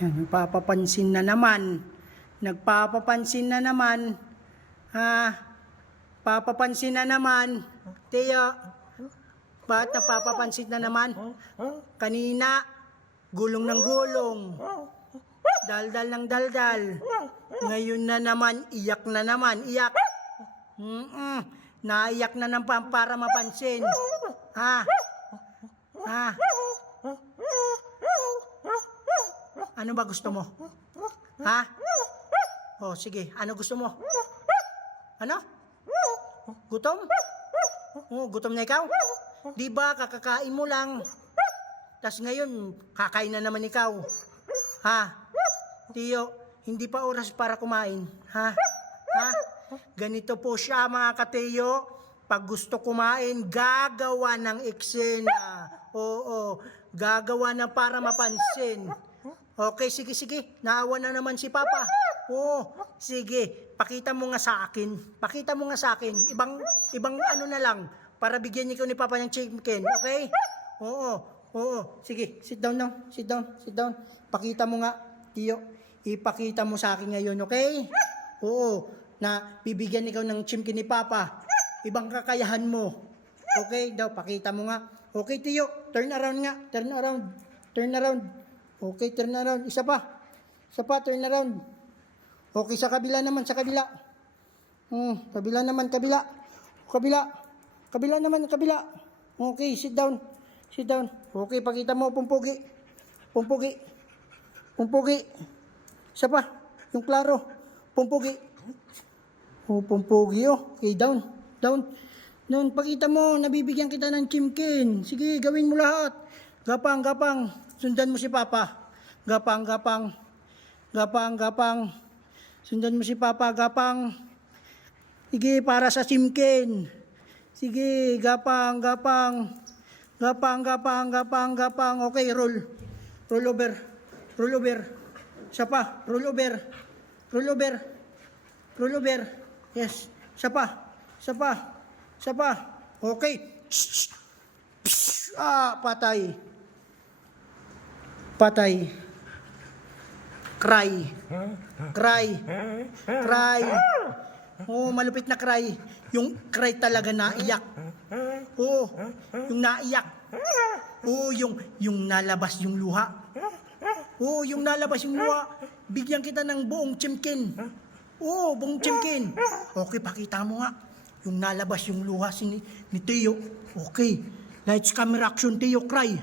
Yan, nagpapapansin na naman. Nagpapapansin na naman. Papapansin na naman. Teo, ba't napapapansin na naman? Kanina, gulong ng gulong. Daldal ng daldal. Ngayon na naman, iyak na naman. Iyak. Naiyak na naman para mapansin. Ano ba gusto mo? Oh, sige. Ano gusto mo? Ano? Gutom? Oh, gutom na ikaw? Di ba kakakain mo lang? Tas ngayon, kakain na naman ikaw. Tiyo, hindi pa oras para kumain. Ganito po siya mga katiyo. Pag gusto kumain, gagawa ng eksena. Oo, gagawa na para mapansin. Okay, sige. Naawa na naman si Papa. Oo, sige. Pakita mo nga sa akin. Ibang ano na lang. Para bigyan ikaw ni Papa ng chicken. Okay? Oo. Sige, sit down now. Sit down. Pakita mo nga, Tiyo. Ipakita mo sa akin ngayon, okay? Oo, na bibigyan ikaw ng chicken ni Papa. Ibang kakayahan mo. Okay daw, pakita mo nga. Okay, Tiyo. Turn around nga. Turn around. Okay, turn around. Isa pa, turn around. Okay, sa kabila naman, sa kabila. Kabila naman. Okay, sit down. Okay, pakita mo, pumpugi. Isa pa, yung klaro. Pumpugi. Pumpugi, Okay, down. Pakita mo, nabibigyan kita ng chimkin. Sige, gawin mo lahat. Gapang. Sundan mo si Papa. Gapang. Sundan mo si Papa, gapang. Sige, para sa chimkin. Sige, gapang. Okay, roll over. Isa pa, roll over. Yes, isa pa. Okay. Patay. Cry. Oh, malupit na cry. Yung cry talaga naiyak. Yung naiyak. Yung nalabas yung luha. Bigyan kita ng buong chimkin. Buong chimkin. Okay, pakita mo nga. Yung nalabas yung luha ni Teo. Okay. Lights, camera, action, Teo, cry.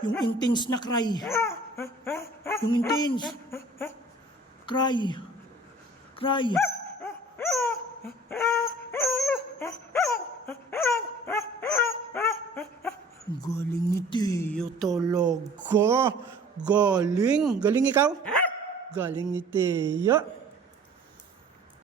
Yung intense na cry. Cry. Galing ni Teo talaga. Galing ikaw? Galing ni Teo.